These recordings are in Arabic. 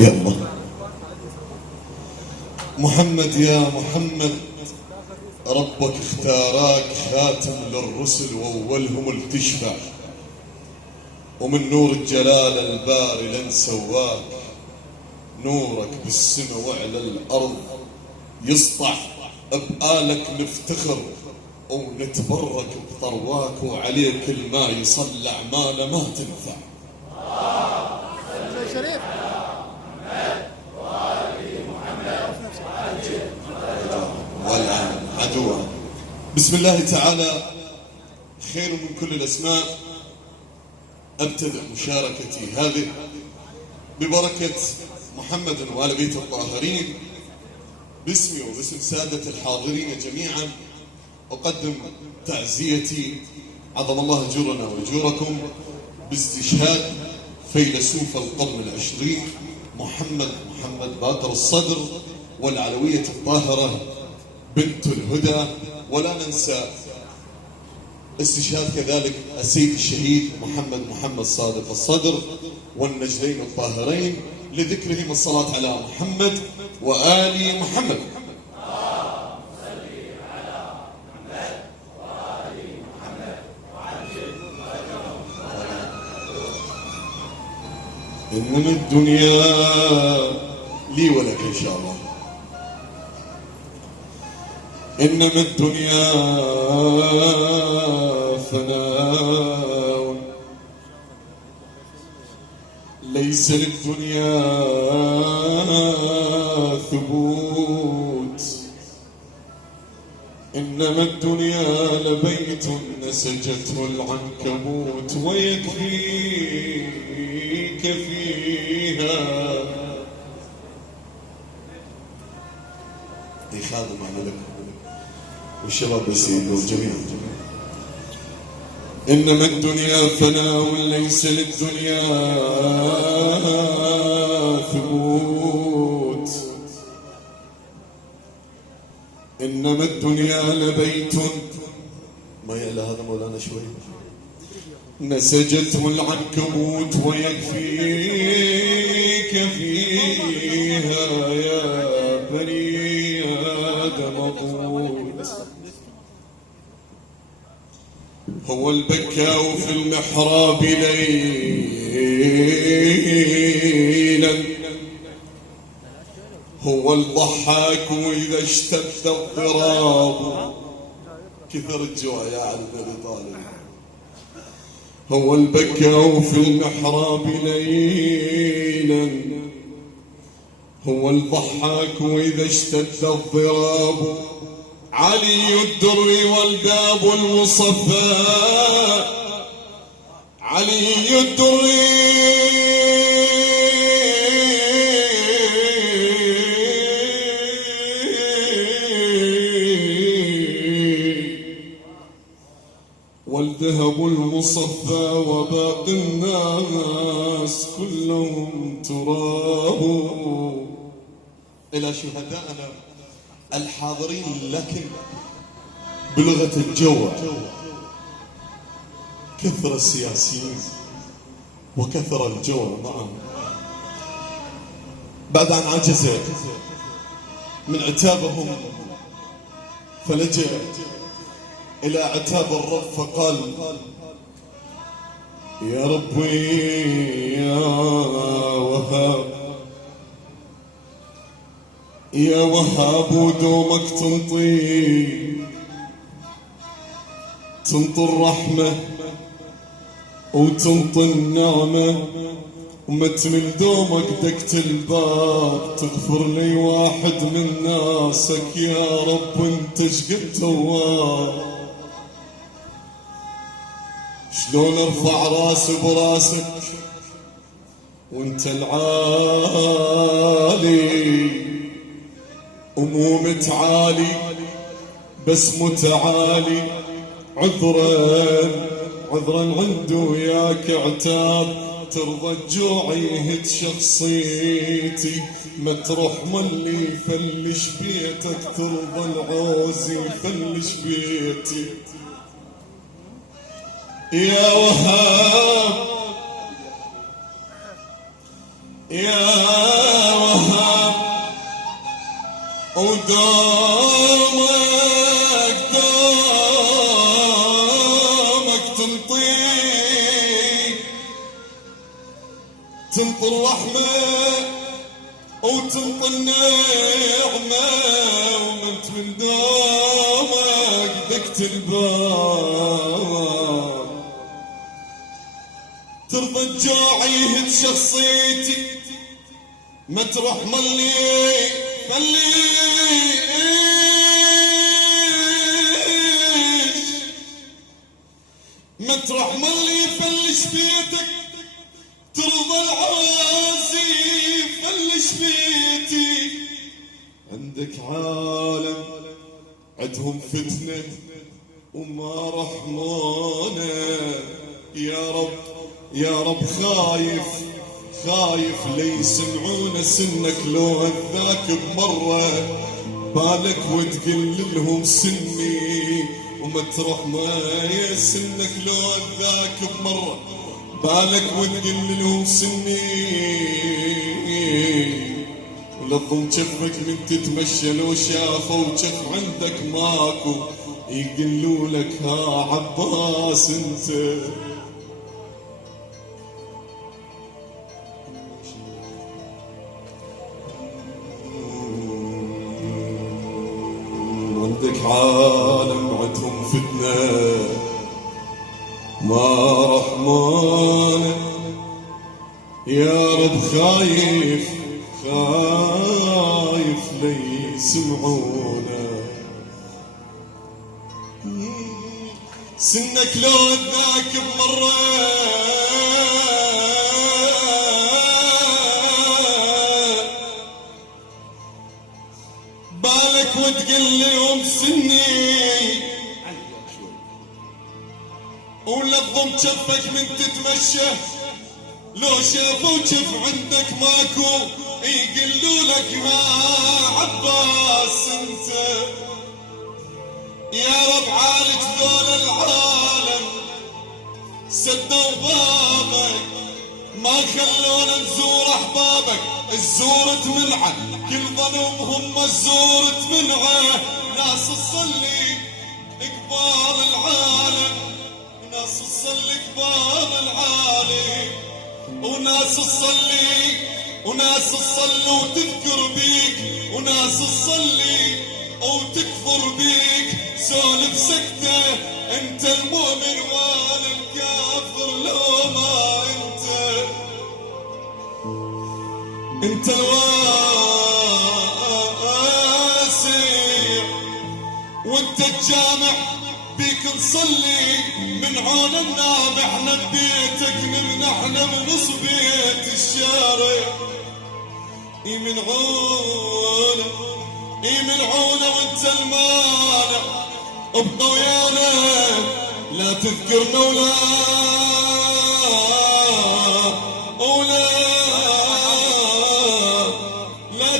يلا محمد يا محمد، ربك اختاراك خاتم للرسل وأولهم التشفع، ومن نور الجلال الباري لن سواك، نورك بالسما وعلى الأرض يسطع، بآلك نفتخر ونتبرك بطرواك، وعليك الما يصلى أعماله ما تنفع. والآن عدوا. بسم الله تعالى خير من كل الأسماء، أبتدأ مشاركتي هذه ببركة محمد وآل بيت الطاهرين، باسمي وباسم سادة الحاضرين جميعا أقدم تعزيتي عظم الله أجورنا وأجوركم باستشهاد فيلسوف القرن العشرين محمد باقر الصدر والعلوية الطاهرة بنت الهدى، ولا ننسى استشهاد كذلك السيد الشهيد محمد صادق الصدر والنجدين الطاهرين، لذكرهم الصلاة على محمد وآل محمد. إن الدنيا لي ولك إن شاء الله، إنما الدنيا فناء، ليس للدنيا ثبوت، إنما الدنيا لبيت نسجته العنكبوت، ويكفيك فيها خادم على لك والشباب يسيدوا الجميع. إنما الدنيا فناء ليس للدنيا ثبوت، إنما الدنيا لبيت، ما يعلى هذا مولانا شوي، نسجته العنكبوت، ويكفيك فيها يا بني آدم قوت. هو البكاء في المحراب ليلا، هو الضحاك إذا اشتد الضراب، كثر الجوع يا علي بن أبي طالب. هو البكاء في المحراب ليلا، هو الضحاك إذا اشتد الضراب، علي الدر والباب المصفى، علي الدر والذهب المصفى، وباقي الناس كلهم تراب. إلى شهدائنا الحاضرين لكن بلغة الجوع، كثر السياسيين وكثر الجوع معهم، بعد أن عجز من عتابهم فلجأ إلى عتاب الرب فقال: يا ربي يا وهاب، يا وهاب ودومك تنطي الرحمة وتنطي النعمة، ومتمل دومك دقت الباب، تغفر لي واحد من ناسك يا رب، انت شقد تواب. شلون ارفع راسي براسك وانت العالي، ومو متعالي بس متعالي، عذرا عنده وياك عتاب، ترضى الجوع يهد شخصيتي، ما تروح ملي يفلش بيتك، ترضى العوز يفلش بيتي. يا وهاب يا دامك تنطر رحمة وتنطر النعمة، ومنت من دامك دقت الباب. ترضى الجاعي يهد شخصيتي ما تروح ملي ما تروح ملي فلش بيتك. ترضى العازي فلش بيتي. عندك عالم عدهم فتنة وما رحمانه. يا رب يا رب خايف ليسمعون سنك لو هذاك بمرة. بالك وتقل لهم سني وما تروح ما سنك لو هذاك بمرة. بالك وتقل لهم سني ولظم جفك من تتمشى لو شافوا جف عندك ماكو يقلوا لك ها عباس انت. عندك عالم عدهم فتنة ما رحمانه. يا رب خايف ليسمعونا. سنك لو ذاك بمرة بالك وتقل لهم سني ولظم جفك من تتمشى لو شافوا جف عندك ماكو يقلوا لك ما عباس انت. يا رب عالج ذول العالم سدوا بابك ما خلونا نزور احبابك. الزور تمنعه كل ظلمهم الزور تمنعه. ناس تصلي قبال العالم وناس تصلي قبال العالم وناس تصلي وتذكر بيك وناس تصلي وتكفر بيك. سولف سكتة انت المؤمن وانا الكافر لو ما انت الواسع وانت الجامع بيك نصلي من عون النام. احنا ببيتك احنا بنص بيت الشارع. من عونه وانت المانع. ابقى ويانا لا تذكرنا ولا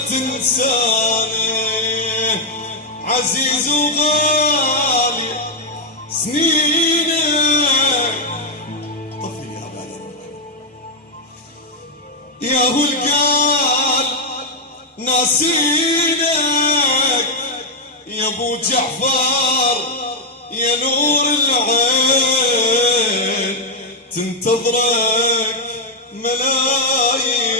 تنساني. عزيز وغالي سنينك طفي يا بالي يا هو القال ناسينك. يا ابو جعفر يا نور العين تنتظرك ملايينك.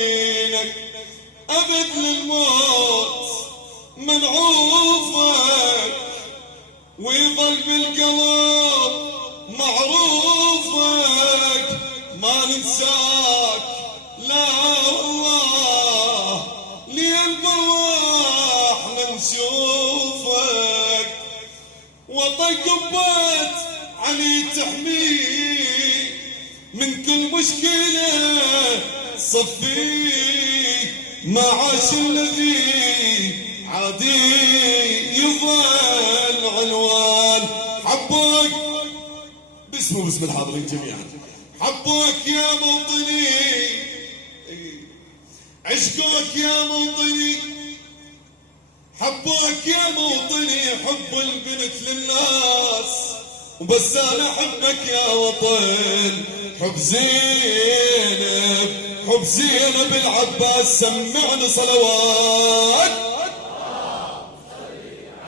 أبد للموت منعوفك ويظل بالقلب معروفك. ما ننساك لا والله لين برحنا نشوفك. وطقبت علي تحميه من كل مشكلة صفيه. ما عاش الذي عادي يظل عنوان. حبك باسمه باسم الحاضرين جميعا. حبك يا موطني عشقك يا موطني. حبك يا موطني حب البنت للناس وبس انا احبك يا وطن. حب زينب العباس سمعني صلوات.